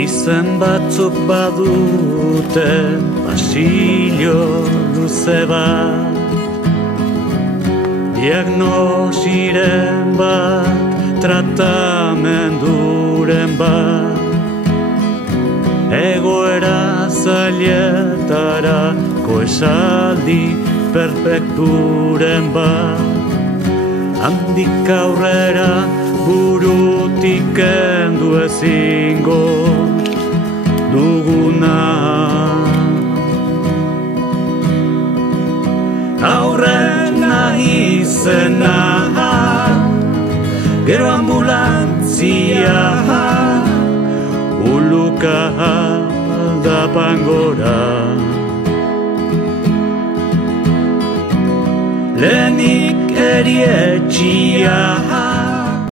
Izen batzuk badute pasillo luze bat, diagnosiren bat, tratamenduren bat, egoera zailetarako esaldi perfekturen bat, handik aurrera burutik kendu ezingo duguna. Aurrena izena, gero ambulantzia, uluka aldapan gora. Lehenik erietxia,